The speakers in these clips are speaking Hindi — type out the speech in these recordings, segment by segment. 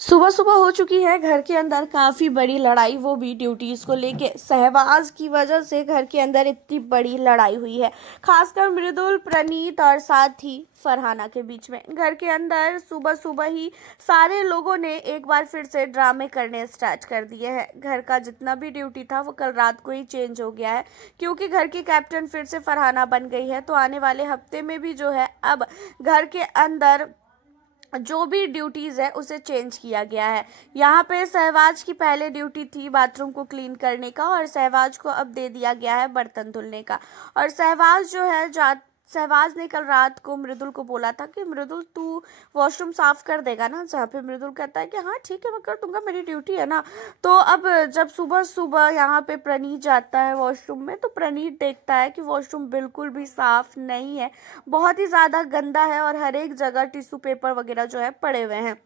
सुबह सुबह हो चुकी है घर के अंदर काफी बड़ी लड़ाई, वो भी ड्यूटीज को लेके। सहवाज की वजह से घर के अंदर इतनी बड़ी लड़ाई हुई है, खासकर मृदुल, प्रणीत और साथ ही फरहाना के बीच में। घर के अंदर सुबह सुबह ही सारे लोगों ने एक बार फिर से ड्रामे करने स्टार्ट कर दिए हैं। घर का जितना भी ड्यूटी था वो कल रात को ही चेंज हो गया है, क्योंकि घर की कैप्टन फिर से फरहाना बन गई है। तो आने वाले हफ्ते में भी जो है अब घर के अंदर जो भी ड्यूटीज़ है उसे चेंज किया गया है। यहाँ पे सहवाज की पहले ड्यूटी थी बाथरूम को क्लीन करने का, और सहवाज को अब दे दिया गया है बर्तन धुलने का। और सहवाज जो है सहवाज ने कल रात को मृदुल को बोला था कि मृदुल तू वॉशरूम साफ कर देगा ना, जहाँ पे मृदुल कहता है कि हाँ ठीक है मैं कर दूंगा, मेरी ड्यूटी है ना। तो अब जब सुबह सुबह यहाँ पे प्रणीत जाता है वॉशरूम में, तो प्रणीत देखता है कि वॉशरूम बिल्कुल भी साफ नहीं है, बहुत ही ज़्यादा गंदा है और हर एक जगह टिश्यू पेपर वगैरह जो है पड़े हुए हैं।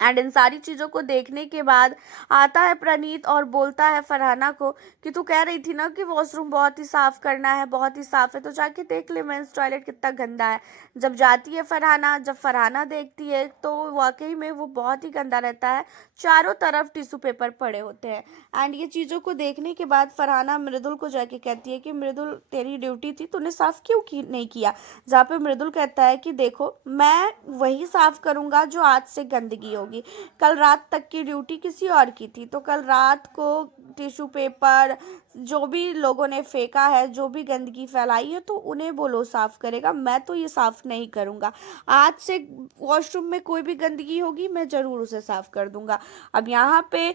एंड इन सारी चीज़ों को देखने के बाद आता है प्रणीत और बोलता है फरहाना को कि तू कह रही थी ना कि वॉशरूम बहुत ही साफ करना है, बहुत ही साफ है, तो जाके देख ले मेंस टॉयलेट कितना गंदा है। जब जाती है फरहाना, जब फरहाना देखती है तो वाकई में वो बहुत ही गंदा रहता है, चारों तरफ टिश्यू पेपर पड़े होते हैं। एंड ये चीज़ों को देखने के बाद फरहाना मृदुल को जाके कहती है कि मृदुल तेरी ड्यूटी थी, तूने साफ क्यों नहीं किया। जहाँ पे मृदुल कहता है कि देखो मैं वही साफ करूंगा जो आज से गंदगी होगी, कल रात तक की ड्यूटी किसी और की थी, तो कल रात को टिश्यू पेपर जो भी लोगों ने फेंका है, जो भी गंदगी फैलाई है, तो उन्हें बोलो साफ करेगा, मैं तो ये साफ नहीं करूंगा। आज से वॉशरूम में कोई भी गंदगी होगी मैं जरूर उसे साफ कर दूंगा। अब यहाँ पे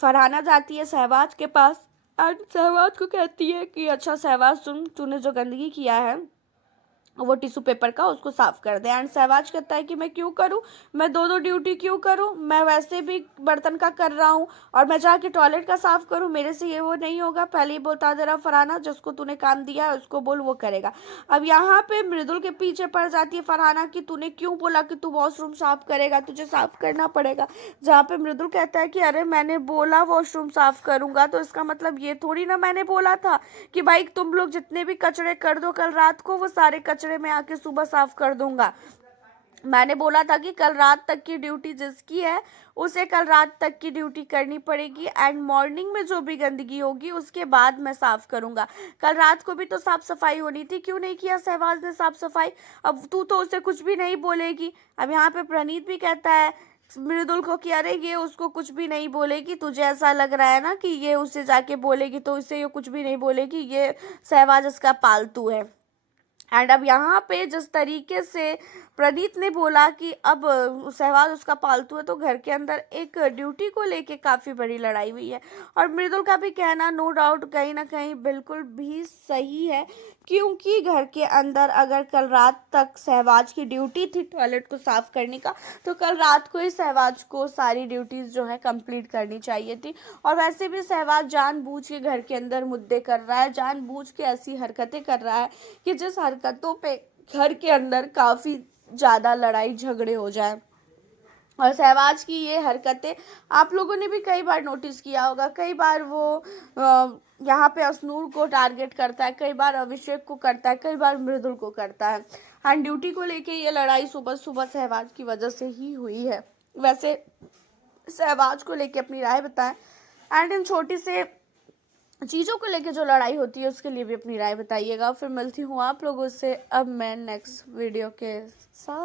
फरहाना जाती है सहवाज के पास और सहवाज को कहती है कि अच्छा सहवाज सुन, तूने जो गंदगी किया है वो टिश्यू पेपर का उसको साफ कर दे। एंड सहवाज कहता है कि मैं क्यों करूं, मैं दो दो ड्यूटी क्यों करूं, मैं वैसे भी बर्तन का कर रहा हूं और मैं जाके टॉयलेट का साफ करूं, मेरे से ये वो नहीं होगा। पहले ही बता दे रहा फरहाना, जिसको तूने काम दिया है उसको बोल, वो करेगा। अब यहाँ पे मृदुल के पीछे पड़ जाती है फरहाना कि तूने क्यों बोला कि तू वॉशरूम साफ करेगा, तुझे साफ करना पड़ेगा। जहाँ पे मृदुल कहता है कि अरे मैंने बोला वॉशरूम साफ करूंगा, तो इसका मतलब ये थोड़ी ना मैंने बोला था कि भाई तुम लोग जितने भी कचरे कर दो कल रात को, वो सारे कचरे में आके सुबह साफ कर दूंगा। मैंने बोला था कि कल रात तक की ड्यूटी जिसकी है उसे कल रात तक की ड्यूटी करनी पड़ेगी, एंड मॉर्निंग में जो भी गंदगी होगी उसके बाद मैं साफ करूंगा। कल रात को भी तो साफ सफाई होनी थी, क्यों नहीं किया सहवाज ने साफ सफाई। अब तू तो उसे कुछ भी नहीं बोलेगी। अब यहाँ पे प्रणीत भी कहता है मृदुल को कि अरे ये उसको कुछ भी नहीं बोलेगी, तुझे ऐसा लग रहा है ना कि ये उसे जाके बोलेगी तो इसे ये कुछ भी नहीं बोलेगी, ये सहवाज इसका पालतू है। एंड अब यहाँ पे जिस तरीके से प्रदीप ने बोला कि अब सहवाज उसका पालतू है, तो घर के अंदर एक ड्यूटी को लेके काफ़ी बड़ी लड़ाई हुई है। और मृदुल का भी कहना नो डाउट कहीं ना कहीं बिल्कुल भी सही है, क्योंकि घर के अंदर अगर कल रात तक सहवाज की ड्यूटी थी टॉयलेट को साफ करने का, तो कल रात को ही सहवाज को सारी ड्यूटीज जो है कंप्लीट करनी चाहिए थी। और वैसे भी सहवाज जानबूझ के घर के अंदर मुद्दे कर रहा है, जानबूझ के ऐसी हरकतें कर रहा है कि जिस हरकतों पे घर के अंदर काफ़ी ज़्यादा लड़ाई झगड़े हो जाए। और सहवाज की ये हरकतें आप लोगों ने भी कई बार नोटिस किया होगा, कई बार वो यहाँ पे असनूर को टारगेट करता है, कई बार अभिषेक को करता है, कई बार मृदुल को करता है। हाँ, ड्यूटी को लेके ये लड़ाई सुबह सुबह सहवाज की वजह से ही हुई है। वैसे सहवाज को लेके अपनी राय बताएं, एंड इन छोटी से चीज़ों को लेके जो लड़ाई होती है उसके लिए भी अपनी राय बताइएगा। फिर मिलती हूँ आप लोगों से अब मैं नेक्स्ट वीडियो के साथ।